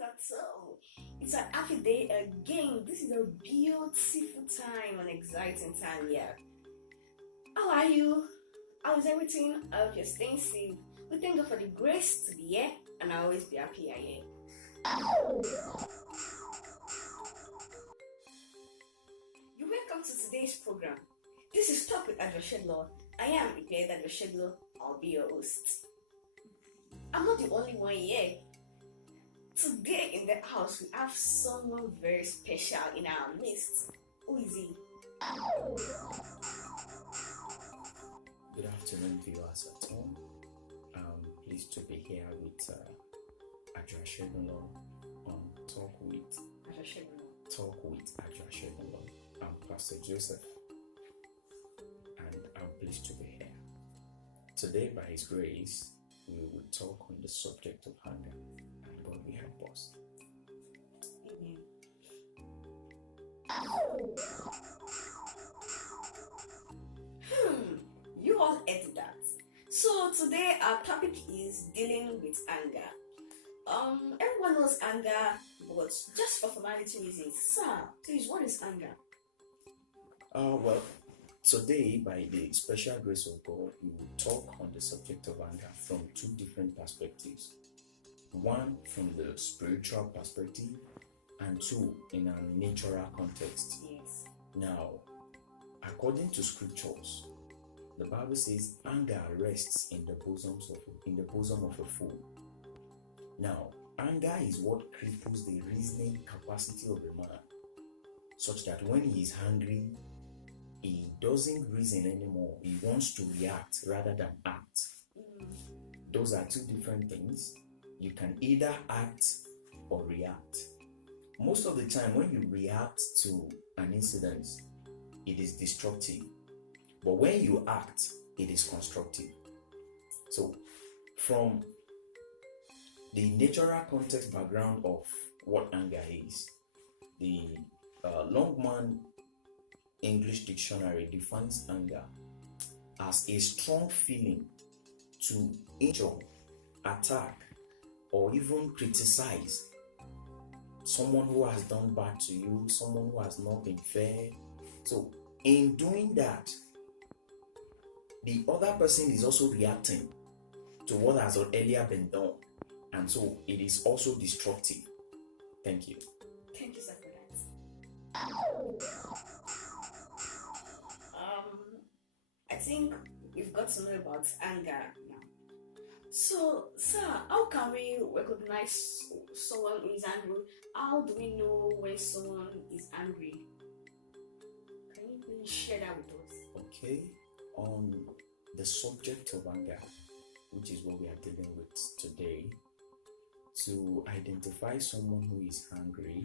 at all. It's a happy day again. This is a beautiful time, an exciting time here. How are you? How is everything? I hope you're staying safe. We thank God for the grace to be here, and I'll always be happy here. You're welcome to today's program. This is Talk with Ajuasegunlo. I am Ipeayeda. I'll be your host. I'm not the only one here. Today in the house, we have someone very special in our midst. Who is he? Good afternoon, viewers at home. I'm pleased to be here with Ajuasegunlo on Talk with Ajuasegunlo. I'm Pastor Joseph, and I'm pleased to be here. Today, by His grace, we will talk on the subject of hunger, and God will help us. Amen. You all heard that. So today our topic is dealing with anger. Everyone knows anger, but just for formality reasons, sir, please, what is anger? Well, today, by the special grace of God, we will talk on the subject of anger from two different perspectives. One, from the spiritual perspective, and two, in a natural context. Yes. Now, according to scriptures, the Bible says anger rests in the bosom of a fool. Now, anger is what cripples the reasoning capacity of a man, such that when he is hungry, he doesn't reason anymore. He wants to react rather than act. Those are two different things. You can either act or react. Most of the time, when you react to an incident, it is destructive. But when you act, it is constructive. So, from the natural context background of what anger is, the Longman English Dictionary defines anger as a strong feeling to injure, attack, or even criticize someone who has done bad to you, someone who has not been fair. So, in doing that, the other person is also reacting to what has earlier been done, and so it is also destructive. Thank you. Thank you, sir, for that. I think we've got to know about anger now. So, sir, how can we recognize someone who is angry? How do we know when someone is angry? Can you please share that with us? Okay, on the subject of anger, which is what we are dealing with today, to identify someone who is angry,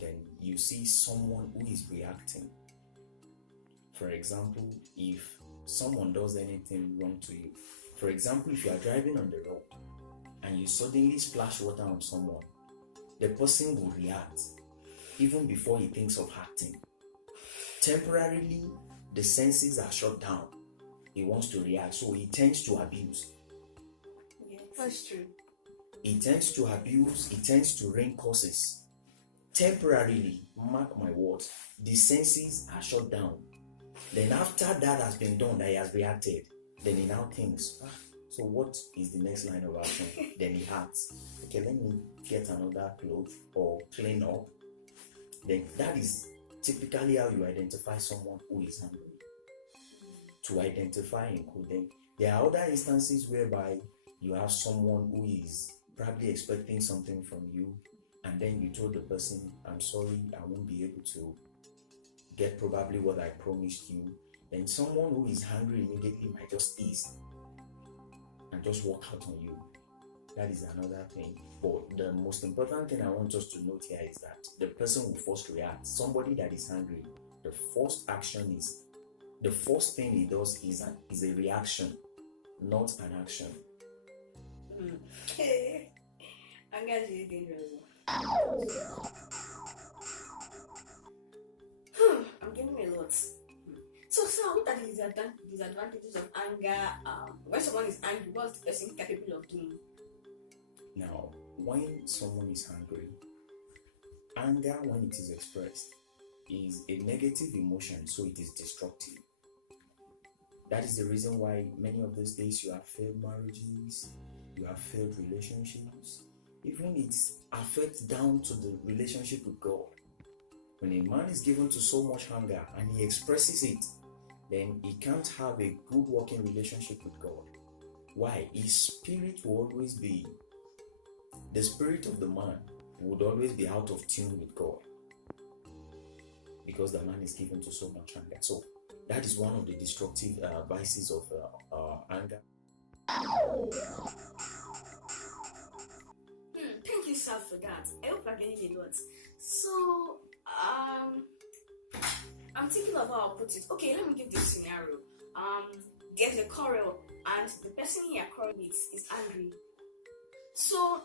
then you see someone who is reacting. For example, if someone does anything wrong to you, for example, if you are driving on the road and you suddenly splash water on someone, the person will react even before he thinks of acting. Temporarily, the senses are shut down. He wants to react, so he tends to abuse. Yes, that's true. He tends to abuse, he tends to rain curses. Temporarily, mark my words, the senses are shut down. Then after that has been done, that he has reacted, then he now thinks, so what is the next line of action? Then he acts, okay, let me get another clothes or clean up. Then that is typically how you identify someone who is angry. To identify and code. There are other instances whereby you have someone who is probably expecting something from you, and then you told the person, I'm sorry, I won't be able to get probably what I promised you. Then someone who is hungry immediately might just ease and just walk out on you. That is another thing. But the most important thing I want us to note here is that the person will first react. Somebody that is hungry, the first thing he does is a reaction, not an action. Anger is really dangerous. I'm getting a lot. So, what are the disadvantages of anger? When someone is angry, what's the person capable of doing? Now, when someone is hungry, anger, when it is expressed, is a negative emotion, so it is destructive. That is the reason why many of these days you have failed marriages, you have failed relationships. Even it affects down to the relationship with God. When a man is given to so much hunger and he expresses it, then he can't have a good working relationship with God. Why? His spirit will always be, the spirit of the man would always be out of tune with God, because the man is given to so much hunger. So that is one of the destructive vices of anger. Thank you, sir, for that. I hope I'm getting a lot. So, I'm thinking of how I'll put it. Okay, let me give this scenario. There's a quarrel, and the person you're quarreling with is angry. So,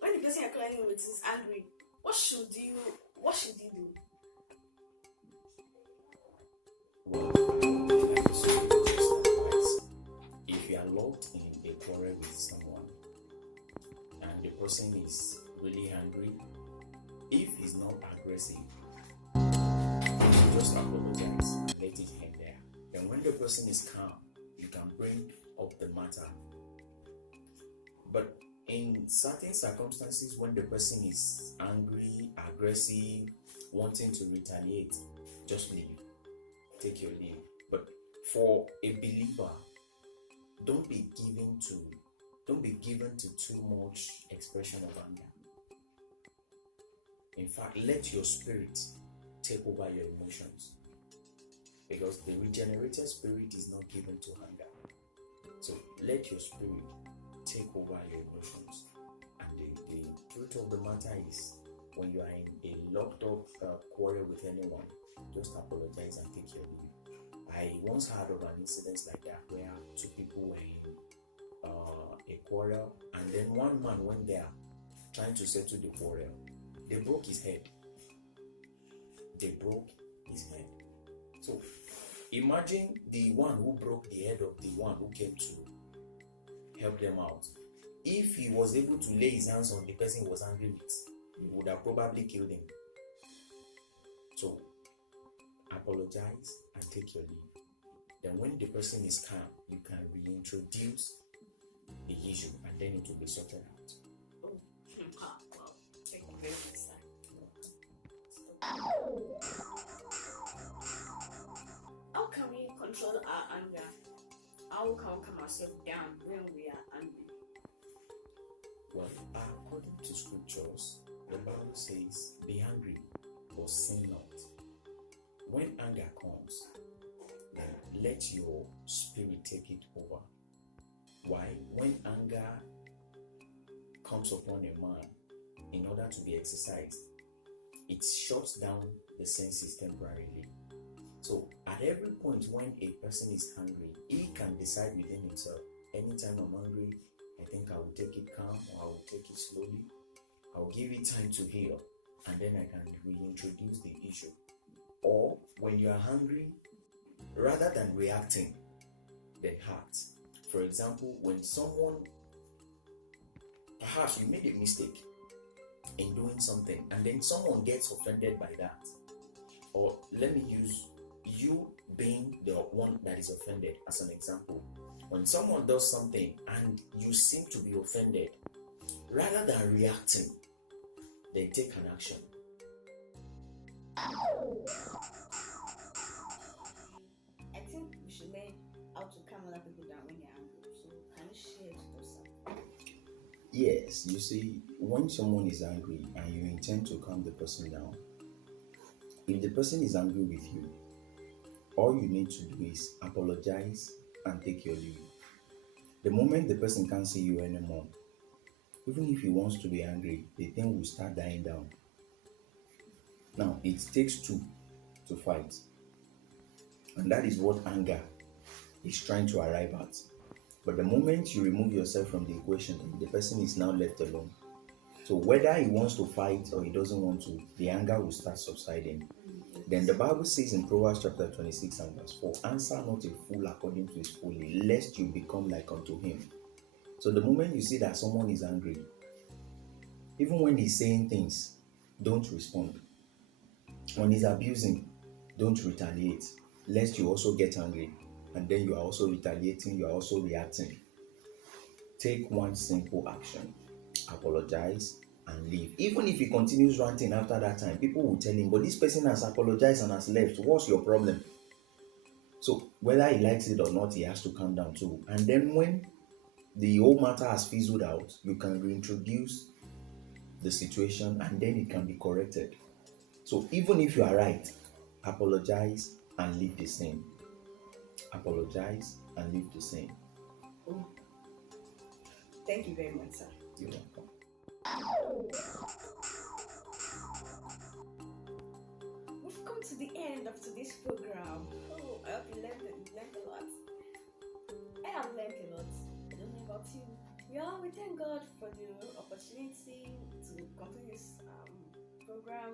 when the person you're quarreling with is angry, what should you do? Well, if you are locked in a quarrel with someone and the person is really angry, if he's not aggressive, just apologize and let it end there. And when the person is calm, you can bring up the matter. But in certain circumstances, when the person is angry, aggressive, wanting to retaliate, just leave. Take your leave. But for a believer, don't be given to too much expression of anger. In fact, let your spirit take over your emotions, because the regenerated spirit is not given to anger. So let your spirit take over your emotions. And the truth of the matter is, when you are in a locked up quarrel with anyone, just apologize and take your leave. I once heard of an incident like that, where two people were in a quarrel, and then one man went there trying to settle the quarrel. They broke his head. So imagine the one who broke the head of the one who came to help them out. If he was able to lay his hands on the person he was angry with, he would have probably killed him. So apologize and take your leave. Then when the person is calm, you can reintroduce the issue, and then it will be sorted out. Wow. Thank you very much, sir. How can we control our anger? How can we calm ourselves down when we are angry? Well, according to scriptures, the Bible says, be angry, but sin not. When anger comes, then let your spirit take it over. Why? When anger comes upon a man, in order to be exercised, it shuts down the senses temporarily. So at every point when a person is angry, he can decide within himself, anytime I'm angry, I think I will take it calm, or I will take it slowly. I will give it time to heal, and then I can reintroduce the issue. Or when you are hungry, rather than reacting, then act. For example, when someone, perhaps you made a mistake in doing something, and then someone gets offended by that, or let me use you being the one that is offended as an example. When someone does something and you seem to be offended, rather than reacting, then take an action. I think we should learn how to calm other people down when they're angry. So can you share it with us? Yes, you see, when someone is angry and you intend to calm the person down, if the person is angry with you, all you need to do is apologize and take your leave. The moment the person can't see you anymore, even if he wants to be angry, the thing will start dying down. Now, it takes two to fight, and that is what anger is trying to arrive at. But the moment you remove yourself from the equation, the person is now left alone. So whether he wants to fight or he doesn't want to, the anger will start subsiding. Then the Bible says in Proverbs chapter 26 and verse 4, answer not a fool according to his folly, lest you become like unto him. So the moment you see that someone is angry, Even when he's saying things, don't respond. When he's abusing, don't retaliate, lest you also get angry and then you are also retaliating, you are also reacting. Take one simple action: apologize and leave. Even if he continues ranting after that time, people will tell him, but this person has apologized and has left. What's your problem? So whether he likes it or not, he has to calm down too. And then when the whole matter has fizzled out, you can reintroduce the situation and then it can be corrected. So even if you are right, apologize and leave the same. Apologize and leave the same. Oh, thank you very much, sir. You're welcome. We've come to the end of today's program. Oh, I hope you learned a lot. I have learned a lot. I don't know about you. We thank God for the opportunity to complete this program.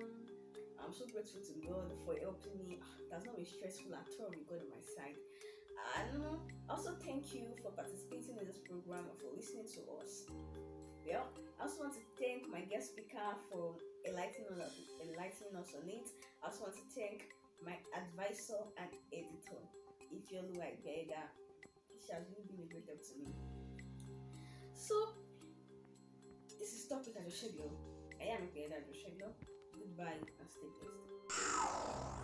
I'm so grateful to God for helping me. It has not been stressful at all with God on my side. And also thank you for participating in this program and for listening to us. Well, I also want to thank my guest speaker for enlightening us on it. I also want to thank my advisor and editor, Ipeayeda. She has really been a great help to me. So, this is Stop It Ajuasegunlo. I am Ipeayeda. Goodbye and stay blessed.